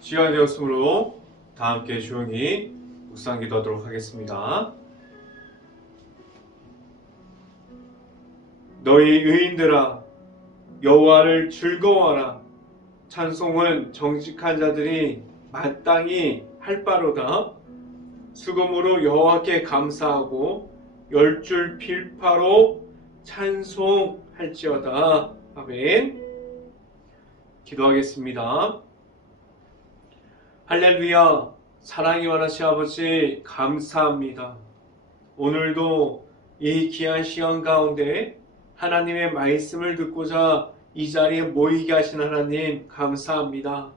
시간이 되었으므로 다 함께 조용히 묵상 기도하도록 하겠습니다. 너희 의인들아 여호와를 즐거워하라. 찬송은 정직한 자들이 마땅히 할 바로다. 수금으로 여호와께 감사하고 열 줄 필파로 찬송할지어다. 아멘. 기도하겠습니다. 할렐루야. 사랑이 많으신 아버지 감사합니다. 오늘도 이 귀한 시간 가운데 하나님의 말씀을 듣고자 이 자리에 모이게 하신 하나님 감사합니다.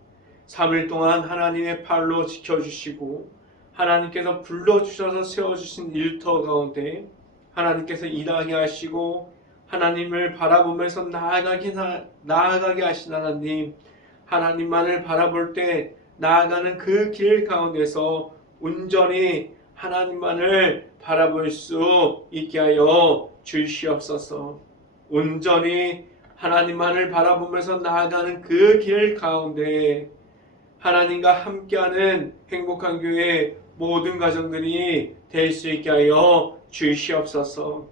3일 동안 하나님의 팔로 지켜주시고 하나님께서 불러주셔서 세워주신 일터 가운데 하나님께서 일하게 하시고 하나님을 바라보면서 나아가게 하신 하나님, 하나님만을 바라볼 때 나아가는 그 길 가운데서 온전히 하나님만을 바라볼 수 있게 하여 주시옵소서. 온전히 하나님만을 바라보면서 나아가는 그 길 가운데 하나님과 함께하는 행복한 교회 모든 가정들이 될 수 있게 하여 주시옵소서.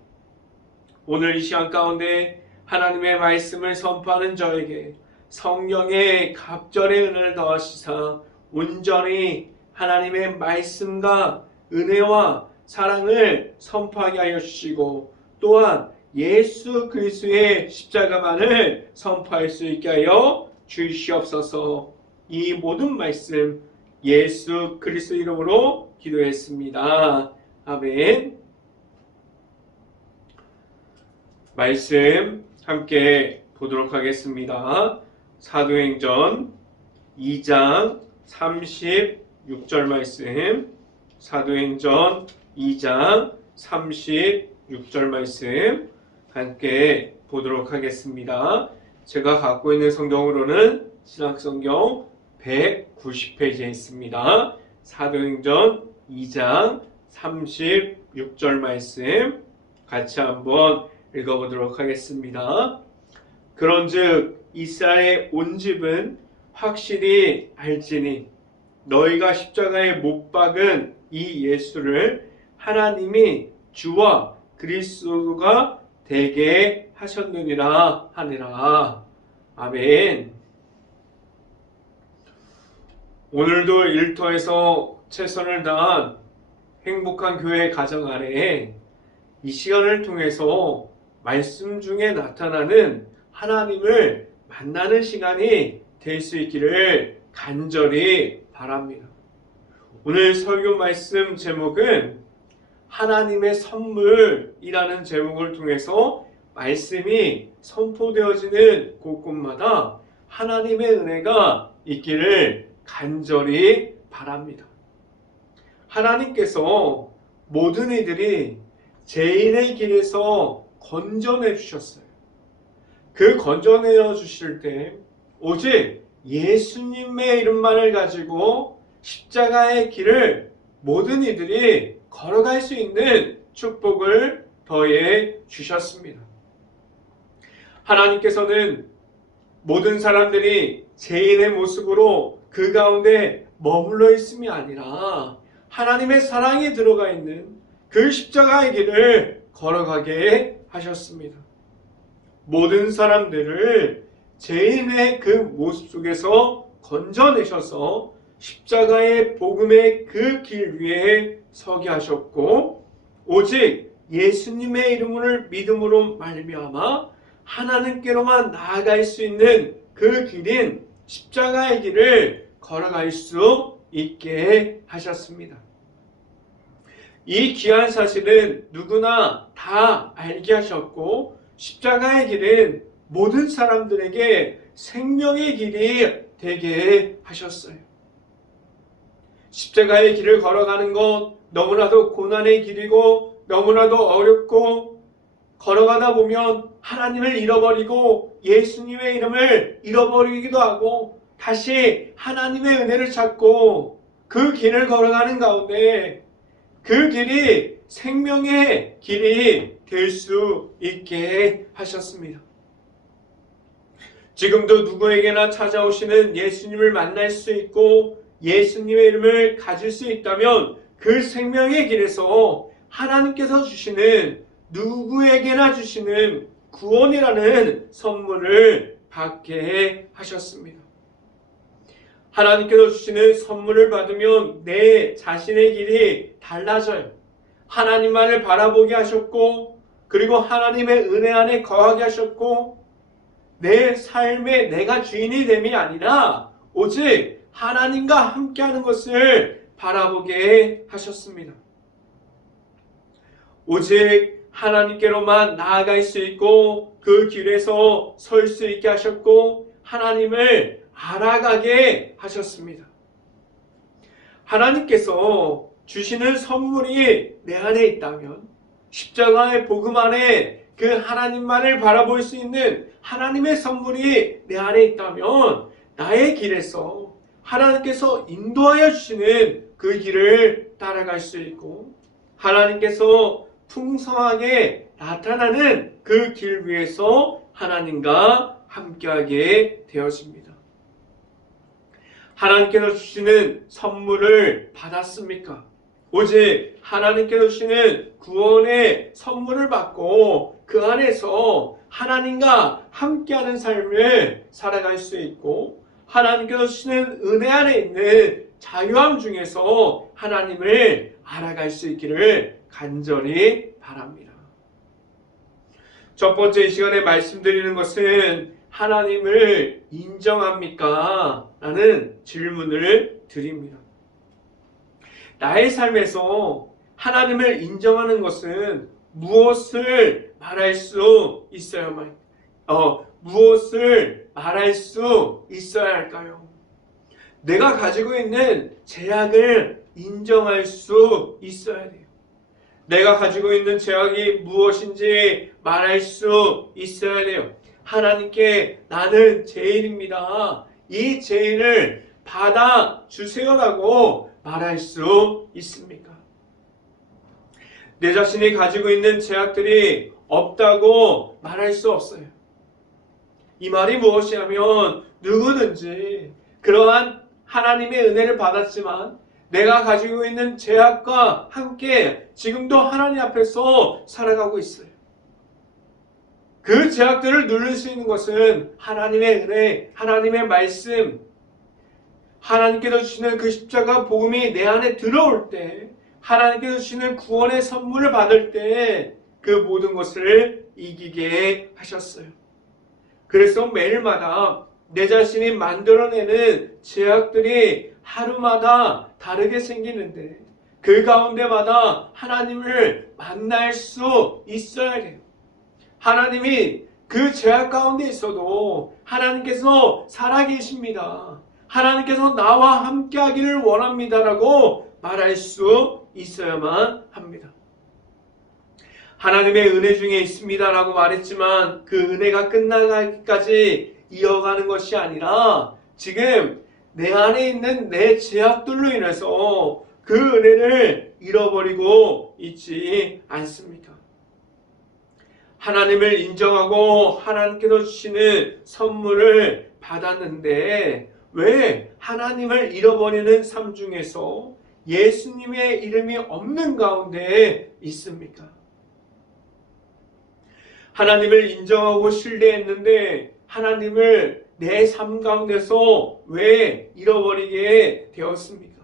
오늘 이 시간 가운데 하나님의 말씀을 선포하는 저에게 성령의 갑절의 은혜를 더하시사 온전히 하나님의 말씀과 은혜와 사랑을 선포하게 하여 주시고 또한 예수 그리스도의 십자가만을 선포할 수 있게 하여 주시옵소서. 이 모든 말씀 예수 그리스도 이름으로 기도했습니다. 아멘. 말씀 함께 보도록 하겠습니다. 사도행전 2장 36절 말씀, 사도행전 2장 36절 말씀 함께 보도록 하겠습니다. 제가 갖고 있는 성경으로는 신약성경 190페이지에 있습니다. 사도행전 2장 36절 말씀 같이 한번 읽어보도록 하겠습니다. 그런즉 이스라엘의 온 집은 확실히 알지니 너희가 십자가에 못 박은 이 예수를 하나님이 주와 그리스도가 되게 하셨느니라 하니라. 아멘. 오늘도 일터에서 최선을 다한 행복한 교회 가정 아래에 이 시간을 통해서 말씀 중에 나타나는 하나님을 만나는 시간이 될 수 있기를 간절히 바랍니다. 오늘 설교 말씀 제목은 하나님의 선물이라는 제목을 통해서 말씀이 선포되어지는 곳곳마다 하나님의 은혜가 있기를 간절히 바랍니다. 하나님께서 모든 이들이 죄인의 길에서 건져내 주셨어요. 그 건져내어 주실 때 오직 예수님의 이름만을 가지고 십자가의 길을 모든 이들이 걸어갈 수 있는 축복을 더해 주셨습니다. 하나님께서는 모든 사람들이 죄인의 모습으로 그 가운데 머물러 있음이 아니라 하나님의 사랑이 들어가 있는 그 십자가의 길을 걸어가게 하셨습니다. 모든 사람들을 죄인의 그 모습 속에서 건져내셔서 십자가의 복음의 그 길 위에 서게 하셨고 오직 예수님의 이름을 믿음으로 말미암아 하나님께로만 나아갈 수 있는 그 길인 십자가의 길을 걸어갈 수 있게 하셨습니다. 이 귀한 사실은 누구나 다 알게 하셨고 십자가의 길은 모든 사람들에게 생명의 길이 되게 하셨어요. 십자가의 길을 걸어가는 것 너무나도 고난의 길이고 너무나도 어렵고 걸어가다 보면 하나님을 잃어버리고 예수님의 이름을 잃어버리기도 하고 다시 하나님의 은혜를 찾고 그 길을 걸어가는 가운데 그 길이 생명의 길이 될 수 있게 하셨습니다. 지금도 누구에게나 찾아오시는 예수님을 만날 수 있고 예수님의 이름을 가질 수 있다면 그 생명의 길에서 하나님께서 주시는 누구에게나 주시는 구원이라는 선물을 받게 하셨습니다. 하나님께서 주시는 선물을 받으면 내 자신의 길이 달라져요. 하나님만을 바라보게 하셨고 그리고 하나님의 은혜 안에 거하게 하셨고 내 삶에 내가 주인이 됨이 아니라 오직 하나님과 함께하는 것을 바라보게 하셨습니다. 오직 하나님께로만 나아갈 수 있고 그 길에서 설 수 있게 하셨고 하나님을 알아가게 하셨습니다. 하나님께서 주시는 선물이 내 안에 있다면 십자가의 복음 안에 그 하나님만을 바라볼 수 있는 하나님의 선물이 내 안에 있다면 나의 길에서 하나님께서 인도하여 주시는 그 길을 따라갈 수 있고 하나님께서 풍성하게 나타나는 그 길 위에서 하나님과 함께하게 되어집니다. 하나님께서 주시는 선물을 받았습니까? 오직 하나님께서 주시는 구원의 선물을 받고 그 안에서 하나님과 함께하는 삶을 살아갈 수 있고 하나님께서 주시는 은혜 안에 있는 자유함 중에서 하나님을 알아갈 수 있기를 간절히 바랍니다. 첫 번째 이 시간에 말씀드리는 것은 하나님을 인정합니까? 라는 질문을 드립니다. 나의 삶에서 하나님을 인정하는 것은 무엇을 말할 수 있어야만, 무엇을 말할 수 있어야 할까요? 내가 가지고 있는 죄악을 인정할 수 있어야 돼요. 내가 가지고 있는 죄악이 무엇인지 말할 수 있어야 돼요. 하나님께 나는 죄인입니다. 이 죄인을 받아주세요라고 말할 수 있습니까? 내 자신이 가지고 있는 죄악들이 없다고 말할 수 없어요. 이 말이 무엇이냐면 누구든지 그러한 하나님의 은혜를 받았지만 내가 가지고 있는 죄악과 함께 지금도 하나님 앞에서 살아가고 있어요. 그 죄악들을 누릴 수 있는 것은 하나님의 은혜, 하나님의 말씀, 하나님께서 주시는 그 십자가 복음이 내 안에 들어올 때, 하나님께서 주시는 구원의 선물을 받을 때 그 모든 것을 이기게 하셨어요. 그래서 매일마다 내 자신이 만들어내는 죄악들이 하루마다 다르게 생기는데 그 가운데마다 하나님을 만날 수 있어야 돼요. 하나님이 그 죄악 가운데 있어도 하나님께서 살아계십니다. 하나님께서 나와 함께 하기를 원합니다라고 말할 수 있어야만 합니다. 하나님의 은혜 중에 있습니다라고 말했지만 그 은혜가 끝나기까지 이어가는 것이 아니라 지금 내 안에 있는 내 죄악들로 인해서 그 은혜를 잃어버리고 있지 않습니까? 하나님을 인정하고 하나님께서 주시는 선물을 받았는데 왜 하나님을 잃어버리는 삶 중에서 예수님의 이름이 없는 가운데 있습니까? 하나님을 인정하고 신뢰했는데 하나님을 내 삶 가운데서 왜 잃어버리게 되었습니까?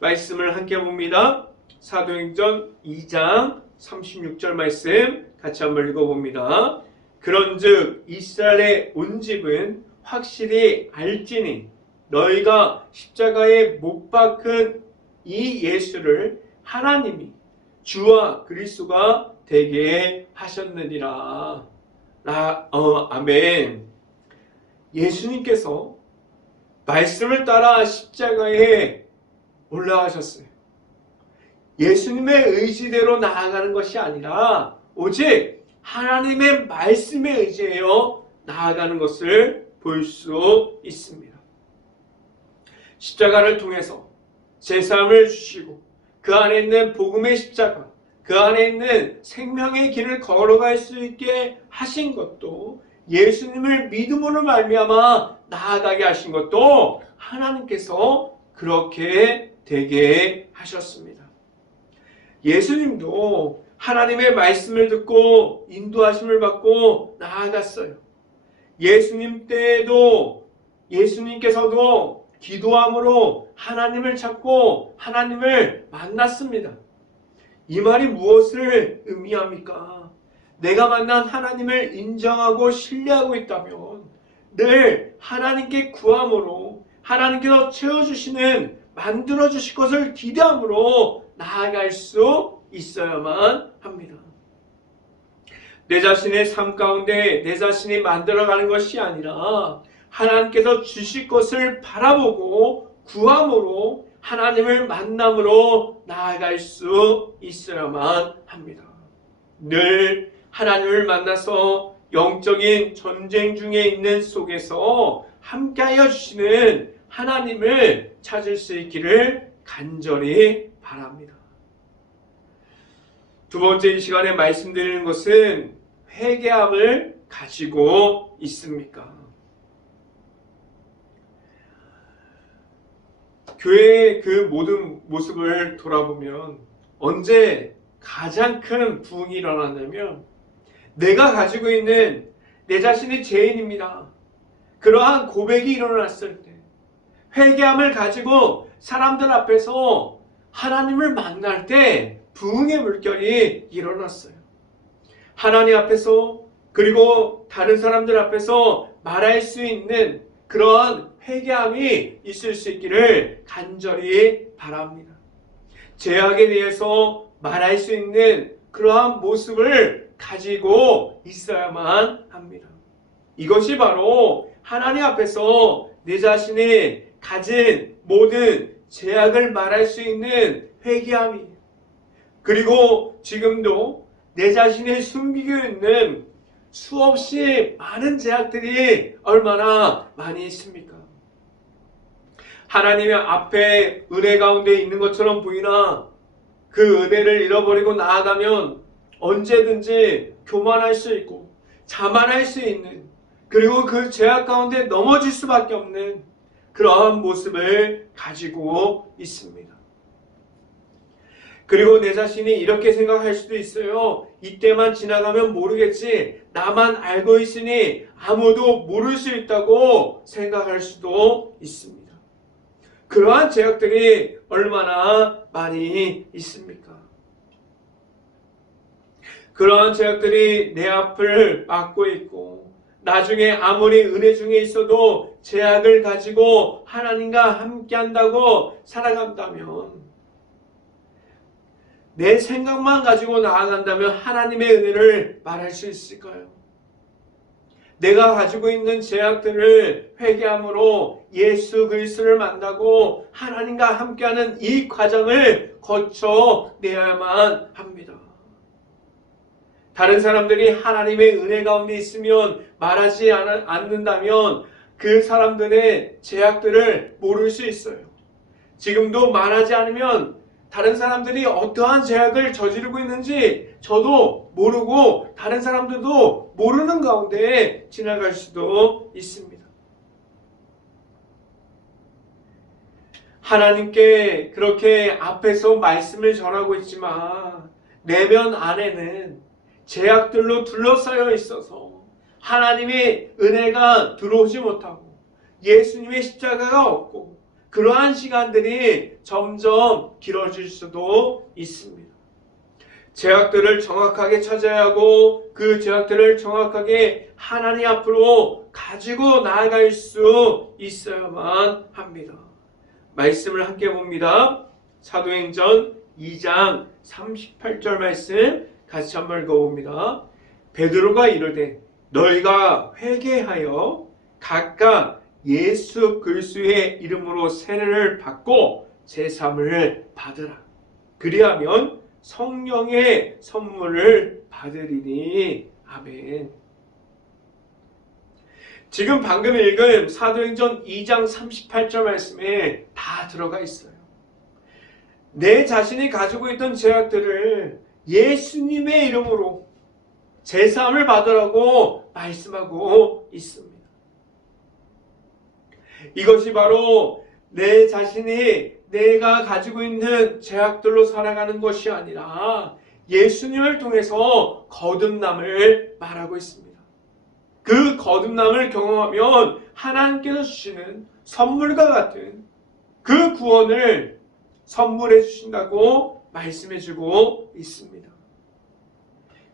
말씀을 함께 봅니다. 사도행전 2장 36절 말씀 같이 한번 읽어봅니다. 그런즉 이스라엘의 온 집은 확실히 알지니 너희가 십자가에 못 박은 이 예수를 하나님이 주와 그리스도가 되게 하셨느니라. 아멘. 예수님께서 말씀을 따라 십자가에 올라가셨어요. 예수님의 의지대로 나아가는 것이 아니라 오직 하나님의 말씀에 의지하여 나아가는 것을 볼 수 있습니다. 십자가를 통해서 제사함을 주시고 그 안에 있는 복음의 십자가, 그 안에 있는 생명의 길을 걸어갈 수 있게 하신 것도 예수님을 믿음으로 말미암아 나아가게 하신 것도 하나님께서 그렇게 되게 하셨습니다. 예수님도 하나님의 말씀을 듣고 인도하심을 받고 나아갔어요. 예수님 때에도 예수님께서도 기도함으로 하나님을 찾고 하나님을 만났습니다. 이 말이 무엇을 의미합니까? 내가 만난 하나님을 인정하고 신뢰하고 있다면 늘 하나님께 구함으로 하나님께서 채워주시는 만들어주실 것을 기대함으로 나아갈 수 있어야만 합니다. 내 자신의 삶 가운데 내 자신이 만들어가는 것이 아니라 하나님께서 주실 것을 바라보고 구함으로 하나님을 만남으로 나아갈 수 있어야만 합니다. 늘 하나님을 만나서 영적인 전쟁 중에 있는 속에서 함께하여 주시는 하나님을 찾을 수 있기를 간절히 바랍니다. 두 번째 이 시간에 말씀드리는 것은 회개함을 가지고 있습니까? 교회의 그 모든 모습을 돌아보면 언제 가장 큰 부흥이 일어났냐면 내가 가지고 있는 내 자신이 죄인입니다. 그러한 고백이 일어났을 때 회개함을 가지고 사람들 앞에서 하나님을 만날 때 부흥의 물결이 일어났어요. 하나님 앞에서 그리고 다른 사람들 앞에서 말할 수 있는 그러한 회개함이 있을 수 있기를 간절히 바랍니다. 죄악에 대해서 말할 수 있는 그러한 모습을 가지고 있어야만 합니다. 이것이 바로 하나님 앞에서 내 자신이 가진 모든 죄악을 말할 수 있는 회개함이에요. 그리고 지금도 내 자신이 숨기고 있는 수없이 많은 죄악들이 얼마나 많이 있습니까? 하나님의 앞에 은혜 가운데 있는 것처럼 보이나 그 은혜를 잃어버리고 나아가면 언제든지 교만할 수 있고 자만할 수 있는, 그리고 그 죄악 가운데 넘어질 수밖에 없는 그러한 모습을 가지고 있습니다. 그리고 내 자신이 이렇게 생각할 수도 있어요. 이때만 지나가면 모르겠지, 나만 알고 있으니 아무도 모를 수 있다고 생각할 수도 있습니다. 그러한 죄악들이 얼마나 많이 있습니까? 그러한 죄악들이 내 앞을 막고 있고 나중에 아무리 은혜 중에 있어도 죄악을 가지고 하나님과 함께 한다고 살아간다면, 내 생각만 가지고 나아간다면 하나님의 은혜를 말할 수 있을까요? 내가 가지고 있는 죄악들을 회개함으로 예수 그리스도를 만나고 하나님과 함께하는 이 과정을 거쳐내야만 합니다. 다른 사람들이 하나님의 은혜 가운데 있으면 말하지 않는다면 그 사람들의 죄악들을 모를 수 있어요. 지금도 말하지 않으면 다른 사람들이 어떠한 죄악을 저지르고 있는지 저도 모르고 다른 사람들도 모르는 가운데 지나갈 수도 있습니다. 하나님께 그렇게 앞에서 말씀을 전하고 있지만 내면 안에는 죄악들로 둘러싸여 있어서 하나님의 은혜가 들어오지 못하고 예수님의 십자가가 없고 그러한 시간들이 점점 길어질 수도 있습니다. 죄악들을 정확하게 찾아야 하고 그 죄악들을 정확하게 하나님 앞으로 가지고 나아갈 수 있어야만 합니다. 말씀을 함께 봅니다. 사도행전 2장 38절 말씀 같이 한번 읽어봅니다. 베드로가 이르되 너희가 회개하여 각각 예수 그리스도의 이름으로 세례를 받고 제사함을 받으라. 그리하면 성령의 선물을 받으리니. 아멘. 지금 방금 읽은 사도행전 2장 38절 말씀에 다 들어가 있어요. 내 자신이 가지고 있던 죄악들을 예수님의 이름으로 제사함을 받으라고 말씀하고 있습니다. 이것이 바로 내 자신이 내가 가지고 있는 죄악들로 살아가는 것이 아니라 예수님을 통해서 거듭남을 말하고 있습니다. 그 거듭남을 경험하면 하나님께서 주시는 선물과 같은 그 구원을 선물해 주신다고 말씀해 주고 있습니다.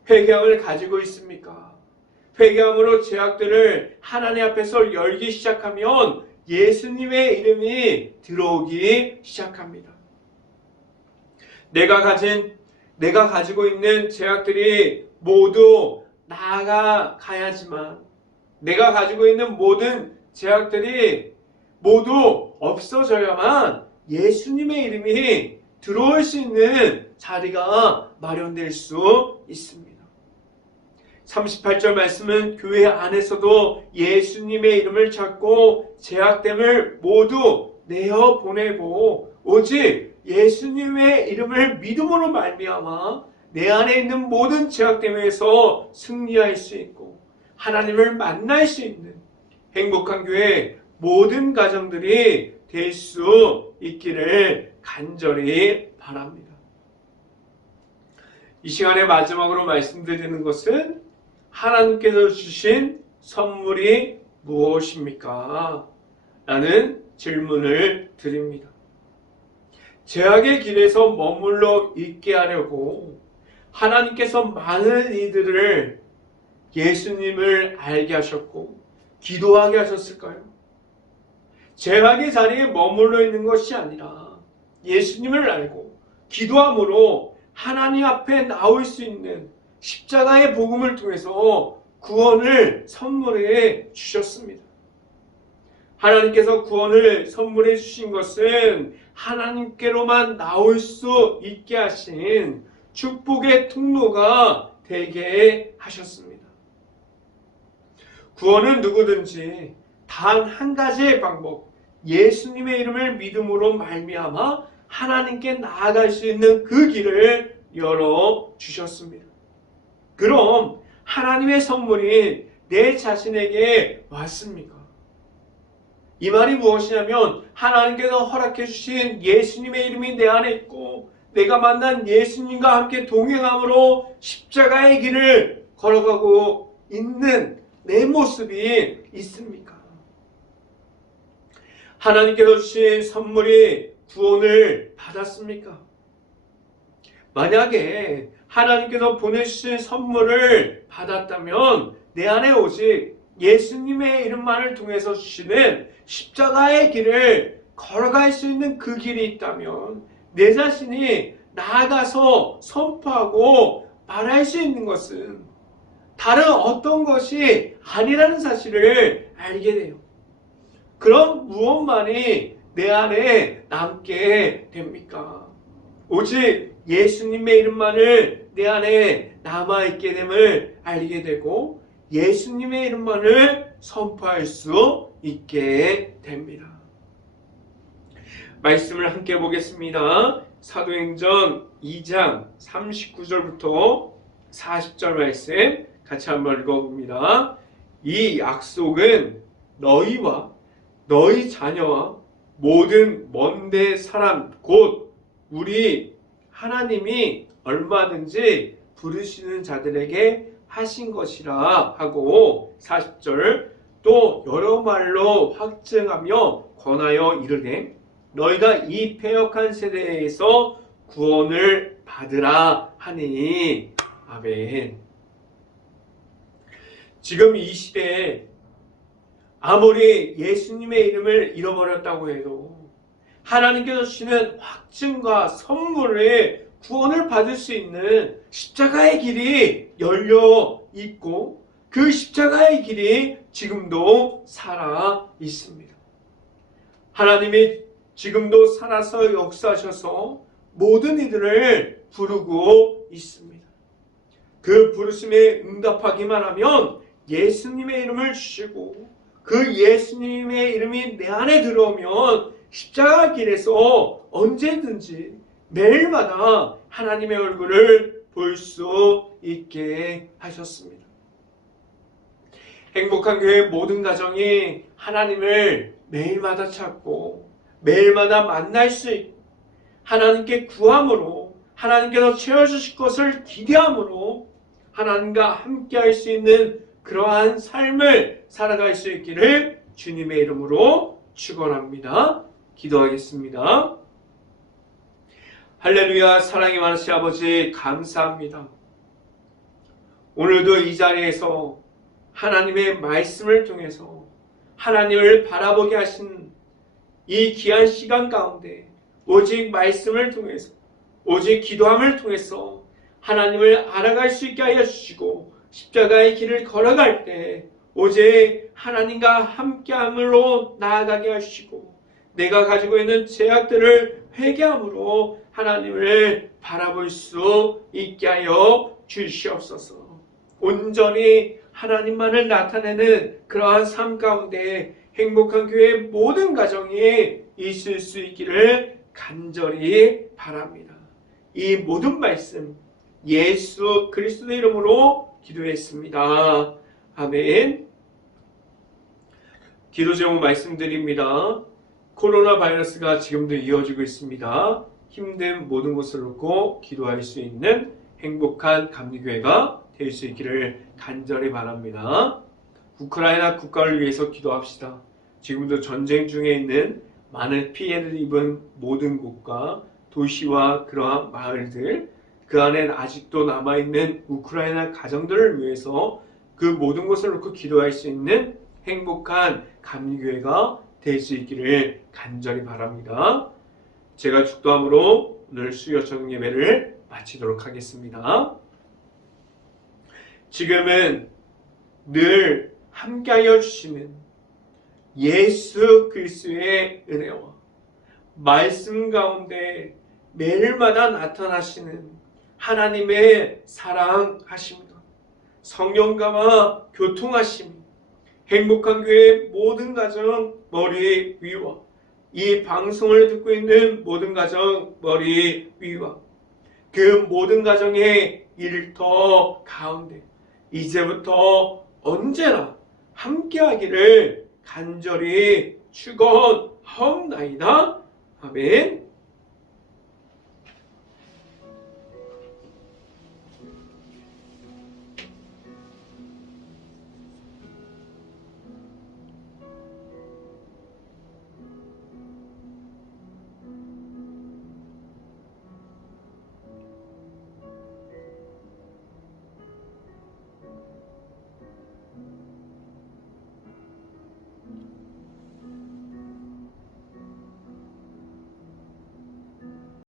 회개함을 가지고 있습니까? 회개함으로 죄악들을 하나님 앞에서 열기 시작하면 예수님의 이름이 들어오기 시작합니다. 내가 가지고 있는 죄악들이 모두 나아가야지만, 내가 가지고 있는 모든 죄악들이 모두 없어져야만 예수님의 이름이 들어올 수 있는 자리가 마련될 수 있습니다. 38절 말씀은 교회 안에서도 예수님의 이름을 찾고 죄악됨을 모두 내어보내고 오직 예수님의 이름을 믿음으로 말미암아 내 안에 있는 모든 죄악됨에서 승리할 수 있고 하나님을 만날 수 있는 행복한 교회 모든 가정들이 될 수 있기를 간절히 바랍니다. 이 시간에 마지막으로 말씀드리는 것은 하나님께서 주신 선물이 무엇입니까? 라는 질문을 드립니다. 죄악의 길에서 머물러 있게 하려고 하나님께서 많은 이들을 예수님을 알게 하셨고 기도하게 하셨을까요? 죄악의 자리에 머물러 있는 것이 아니라 예수님을 알고 기도함으로 하나님 앞에 나올 수 있는 십자가의 복음을 통해서 구원을 선물해 주셨습니다. 하나님께서 구원을 선물해 주신 것은 하나님께로만 나올 수 있게 하신 축복의 통로가 되게 하셨습니다. 구원은 누구든지 단 한 가지의 방법, 예수님의 이름을 믿음으로 말미암아 하나님께 나아갈 수 있는 그 길을 열어주셨습니다. 그럼 하나님의 선물이 내 자신에게 왔습니까? 이 말이 무엇이냐면 하나님께서 허락해 주신 예수님의 이름이 내 안에 있고 내가 만난 예수님과 함께 동행함으로 십자가의 길을 걸어가고 있는 내 모습이 있습니까? 하나님께서 주신 선물이 구원을 받았습니까? 만약에 하나님께서 보내주신 선물을 받았다면 내 안에 오직 예수님의 이름만을 통해서 주시는 십자가의 길을 걸어갈 수 있는 그 길이 있다면 내 자신이 나아가서 선포하고 말할 수 있는 것은 다른 어떤 것이 아니라는 사실을 알게 돼요. 그럼 무엇만이 내 안에 남게 됩니까? 오직 예수님의 이름만을 내 안에 남아있게 됨을 알게 되고 예수님의 이름만을 선포할 수 있게 됩니다. 말씀을 함께 보겠습니다. 사도행전 2장 39절부터 40절 말씀 같이 한번 읽어봅니다. 이 약속은 너희와 너희 자녀와 모든 먼데 사람 곧 우리 하나님이 얼마든지 부르시는 자들에게 하신 것이라 하고 40절 또 여러 말로 확증하며 권하여 이르되 너희가 이 패역한 세대에서 구원을 받으라 하니 아멘. 지금 이 시대에 아무리 예수님의 이름을 잃어버렸다고 해도 하나님께서 주시는 확증과 선물을 구원을 받을 수 있는 십자가의 길이 열려 있고 그 십자가의 길이 지금도 살아 있습니다. 하나님이 지금도 살아서 역사하셔서 모든 이들을 부르고 있습니다. 그 부르심에 응답하기만 하면 예수님의 이름을 주시고 그 예수님의 이름이 내 안에 들어오면 십자가 길에서 언제든지 매일마다 하나님의 얼굴을 볼 수 있게 하셨습니다. 행복한 교회 모든 가정이 하나님을 매일마다 찾고 매일마다 만날 수 있고 하나님께 구함으로 하나님께서 채워주실 것을 기대함으로 하나님과 함께 할 수 있는 그러한 삶을 살아갈 수 있기를 주님의 이름으로 축원합니다. 기도하겠습니다. 할렐루야. 사랑이 많으신 아버지 감사합니다. 오늘도 이 자리에서 하나님의 말씀을 통해서 하나님을 바라보게 하신 이 귀한 시간 가운데 오직 말씀을 통해서 오직 기도함을 통해서 하나님을 알아갈 수 있게 하여 주시고 십자가의 길을 걸어갈 때 오직 하나님과 함께함으로 나아가게 하시고 내가 가지고 있는 죄악들을 회개함으로 하나님을 바라볼 수 있게 하여 주시옵소서. 온전히 하나님만을 나타내는 그러한 삶 가운데 행복한 교회의 모든 가정이 있을 수 있기를 간절히 바랍니다. 이 모든 말씀 예수 그리스도의 이름으로 기도했습니다. 아멘. 기도 제목 말씀드립니다. 코로나 바이러스가 지금도 이어지고 있습니다. 힘든 모든 것을 놓고 기도할 수 있는 행복한 감리교회가 될 수 있기를 간절히 바랍니다. 우크라이나 국가를 위해서 기도합시다. 지금도 전쟁 중에 있는 많은 피해를 입은 모든 곳과 도시와 그러한 마을들, 그 안엔 아직도 남아있는 우크라이나 가정들을 위해서 그 모든 것을 놓고 기도할 수 있는 행복한 감리교회가 될 수 있기를 간절히 바랍니다. 제가 축도함으로 오늘 수요 저녁 예배를 마치도록 하겠습니다. 지금은 늘 함께하여 주시는 예수 그리스도의 은혜와 말씀 가운데 매일마다 나타나시는 하나님의 사랑하심과 성령과와 교통하심, 행복한 교회의 모든 가정 머리 위와 이 방송을 듣고 있는 모든 가정 머리 위와 그 모든 가정의 일터 가운데 이제부터 언제나 함께하기를 간절히 축원하옵나이다. 아멘.